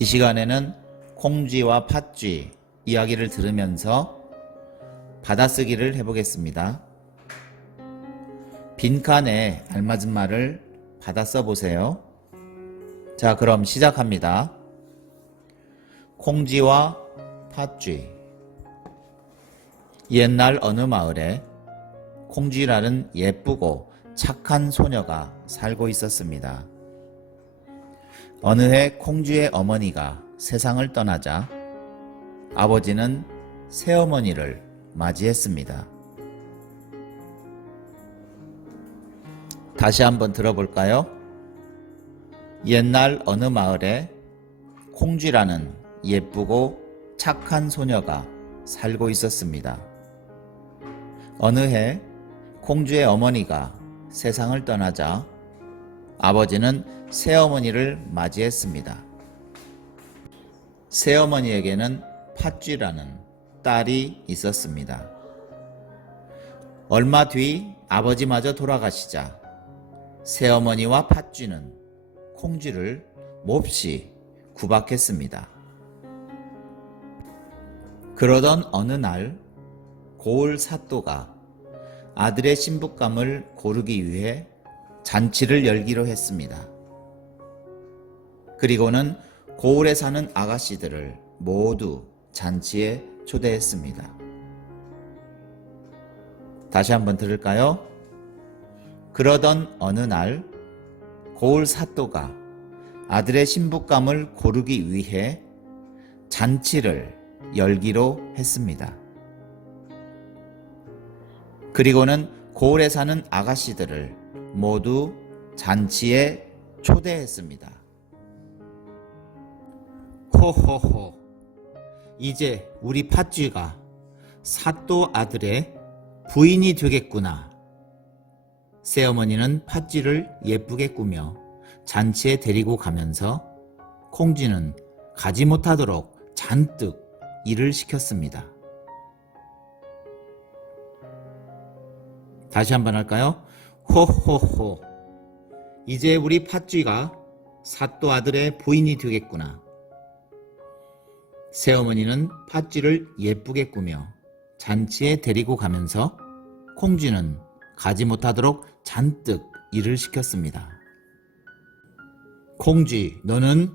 이 시간에는 콩쥐와 팥쥐 이야기를 들으면서 받아쓰기를 해보겠습니다. 빈칸에 알맞은 말을 받아 써보세요. 자, 그럼 시작합니다. 콩쥐와 팥쥐. 옛날 어느 마을에 콩쥐라는 예쁘고 착한 소녀가 살고 있었습니다. 어느 해 콩쥐의 어머니가 세상을 떠나자 아버지는 새어머니를 맞이했습니다. 다시 한번 들어볼까요? 옛날 어느 마을에 콩쥐라는 예쁘고 착한 소녀가 살고 있었습니다. 어느 해 콩쥐의 어머니가 세상을 떠나자 아버지는 새어머니를 맞이했습니다. 새어머니에게는 팥쥐라는 딸이 있었습니다. 얼마 뒤 아버지마저 돌아가시자 새어머니와 팥쥐는 콩쥐를 몹시 구박했습니다. 그러던 어느 날 고을 사또가 아들의 신부감을 고르기 위해 잔치를 열기로 했습니다. 그리고는 고을에 사는 아가씨들을 모두 잔치에 초대했습니다. 다시 한번 들을까요? 그러던 어느 날 고을 사또가 아들의 신부감을 고르기 위해 잔치를 열기로 했습니다. 그리고는 고을에 사는 아가씨들을 모두 잔치에 초대했습니다. 호호호, 이제 우리 팥쥐가 사또 아들의 부인이 되겠구나. 새어머니는 팥쥐를 예쁘게 꾸며 잔치에 데리고 가면서 콩쥐는 가지 못하도록 잔뜩 일을 시켰습니다. 다시 한번 할까요? 호호호, 이제 우리 팥쥐가 사또 아들의 부인이 되겠구나. 새어머니는 팥쥐를 예쁘게 꾸며 잔치에 데리고 가면서 콩쥐는 가지 못하도록 잔뜩 일을 시켰습니다. 콩쥐, 너는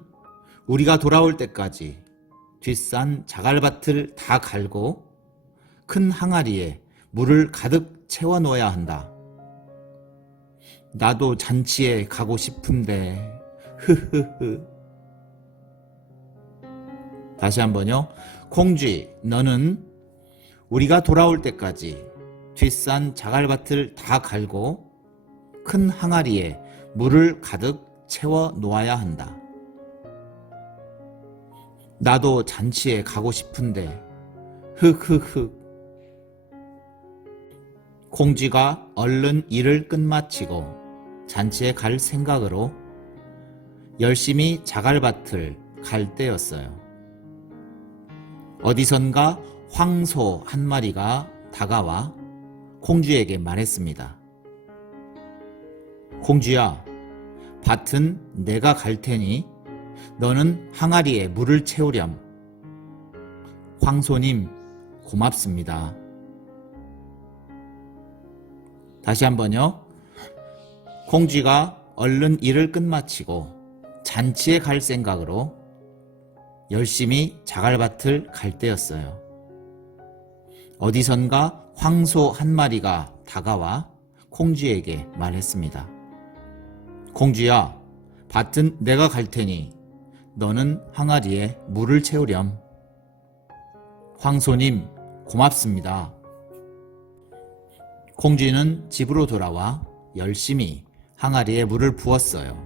우리가 돌아올 때까지 뒷산 자갈밭을 다 갈고 큰 항아리에 물을 가득 채워 놓아야 한다. 나도 잔치에 가고 싶은데 흐흐흐. 다시 한번요. 콩쥐, 너는 우리가 돌아올 때까지 뒷산 자갈밭을 다 갈고 큰 항아리에 물을 가득 채워 놓아야 한다. 나도 잔치에 가고 싶은데 흑흑흑. 콩쥐가 얼른 일을 끝마치고 잔치에 갈 생각으로 열심히 자갈밭을 갈 때였어요. 어디선가 황소 한 마리가 다가와 콩쥐에게 말했습니다. 콩쥐야, 밭은 내가 갈 테니 너는 항아리에 물을 채우렴. 황소님, 고맙습니다. 다시 한번요. 콩쥐가 얼른 일을 끝마치고 잔치에 갈 생각으로 열심히 자갈밭을 갈 때였어요. 어디선가 황소 한 마리가 다가와 콩쥐에게 말했습니다. 콩쥐야, 밭은 내가 갈 테니 너는 항아리에 물을 채우렴. 황소님, 고맙습니다. 콩쥐는 집으로 돌아와 열심히 항아리에 물을 부었어요.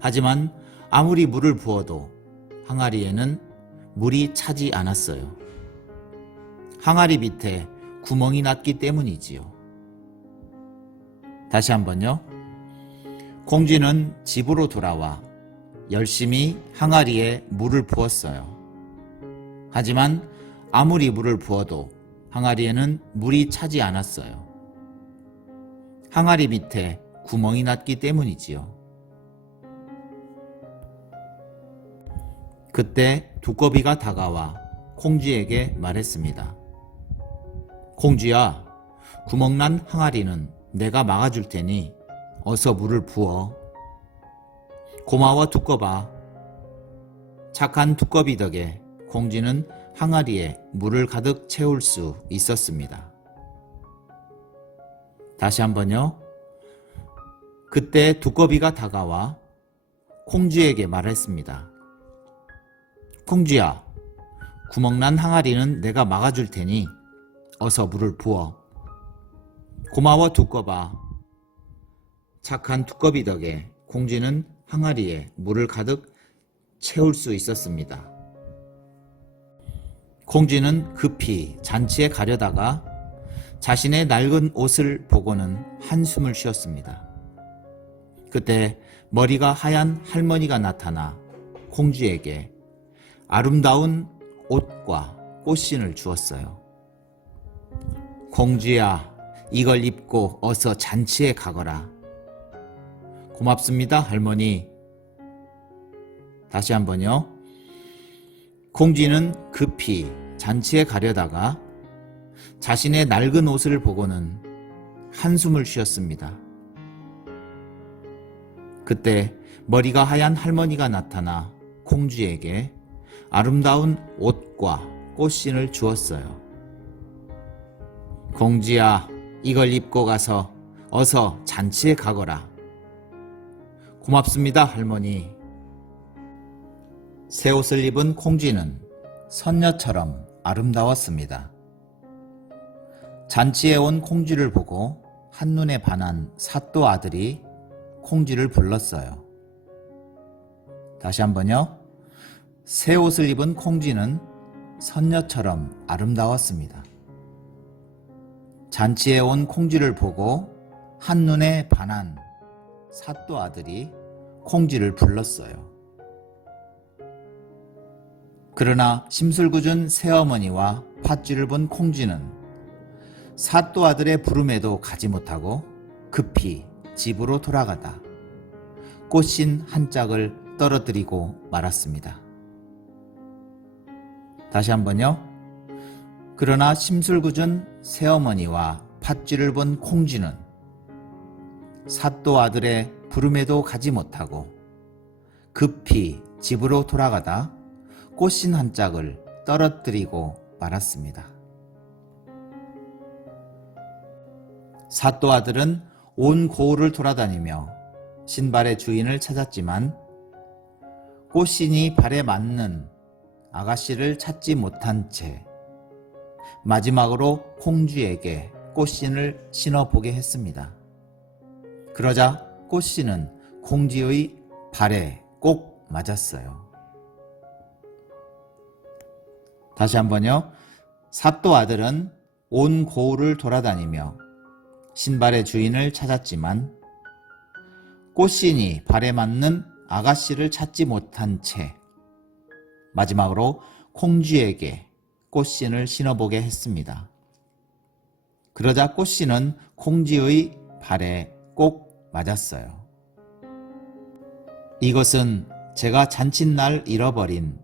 하지만 아무리 물을 부어도 항아리에는 물이 차지 않았어요. 항아리 밑에 구멍이 났기 때문이지요. 다시 한번요. 콩쥐는 집으로 돌아와 열심히 항아리에 물을 부었어요. 하지만 아무리 물을 부어도 항아리에는 물이 차지 않았어요. 항아리 밑에 구멍이 났기 때문이지요. 그때 두꺼비가 다가와 콩쥐에게 말했습니다. 콩쥐야, 구멍난 항아리는 내가 막아줄 테니 어서 물을 부어. 고마워 두꺼봐. 착한 두꺼비 덕에 콩쥐는 항아리에 물을 가득 채울 수 있었습니다. 다시 한번요. 그때 두꺼비가 다가와 콩쥐에게 말했습니다. 콩쥐야, 구멍난 항아리는 내가 막아줄 테니 어서 물을 부어. 고마워 두꺼봐. 착한 두꺼비 덕에 콩쥐는 항아리에 물을 가득 채울 수 있었습니다. 콩쥐는 급히 잔치에 가려다가 자신의 낡은 옷을 보고는 한숨을 쉬었습니다. 그때 머리가 하얀 할머니가 나타나 콩쥐에게 아름다운 옷과 꽃신을 주었어요. 콩쥐야, 이걸 입고 어서 잔치에 가거라. 고맙습니다, 할머니. 다시 한번요. 콩쥐는 급히 잔치에 가려다가 자신의 낡은 옷을 보고는 한숨을 쉬었습니다. 그때 머리가 하얀 할머니가 나타나 콩쥐에게 아름다운 옷과 꽃신을 주었어요. 콩쥐야, 이걸 입고 가서 어서 잔치에 가거라. 고맙습니다, 할머니. 새 옷을 입은 콩쥐는 선녀처럼 아름다웠습니다. 잔치에 온 콩쥐를 보고 한눈에 반한 사또 아들이 콩쥐를 불렀어요. 다시 한번요. 새 옷을 입은 콩쥐는 선녀처럼 아름다웠습니다. 잔치에 온 콩쥐를 보고 한눈에 반한 사또 아들이 콩쥐를 불렀어요. 그러나 심술궂은 새어머니와 팥쥐를 본 콩쥐는 사또 아들의 부름에도 가지 못하고 급히 집으로 돌아가다 꽃신 한 짝을 떨어뜨리고 말았습니다. 다시 한번요. 그러나 심술궂은 새어머니와 팥쥐를 본 콩쥐는 사또 아들의 부름에도 가지 못하고 급히 집으로 돌아가다 꽃신 한 짝을 떨어뜨리고 말았습니다. 사또 아들은 온 고을을 돌아다니며 신발의 주인을 찾았지만 꽃신이 발에 맞는 아가씨를 찾지 못한 채 마지막으로 콩쥐에게 꽃신을 신어보게 했습니다. 그러자 꽃신은 콩쥐의 발에 꼭 맞았어요. 다시 한번요. 사또 아들은 온 고을을 돌아다니며 신발의 주인을 찾았지만 꽃신이 발에 맞는 아가씨를 찾지 못한 채 마지막으로 콩쥐에게 꽃신을 신어보게 했습니다. 그러자 꽃신은 콩쥐의 발에 꼭 맞았어요. 이것은 제가 잔칫날 잃어버린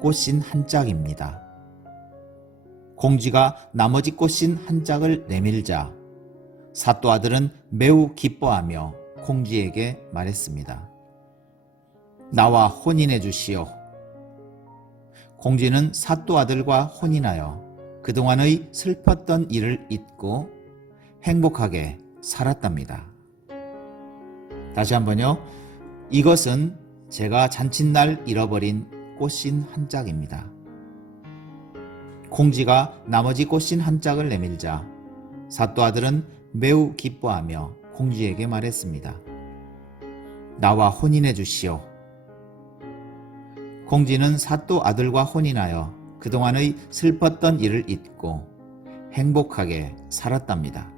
꽃신 한 짝입니다. 콩쥐가 나머지 꽃신 한 짝을 내밀자 사또 아들은 매우 기뻐하며 콩쥐에게 말했습니다. 나와 혼인해 주시오. 콩쥐는 사또 아들과 혼인하여 그동안의 슬펐던 일을 잊고 행복하게 살았답니다. 다시 한번요. 이것은 제가 잔칫날 잃어버린 꽃신 한 짝입니다. 콩쥐가 나머지 꽃신 한 짝을 내밀자 사또 아들은 매우 기뻐하며 콩쥐에게 말했습니다. 나와 혼인해 주시오. 콩쥐는 사또 아들과 혼인하여 그동안의 슬펐던 일을 잊고 행복하게 살았답니다.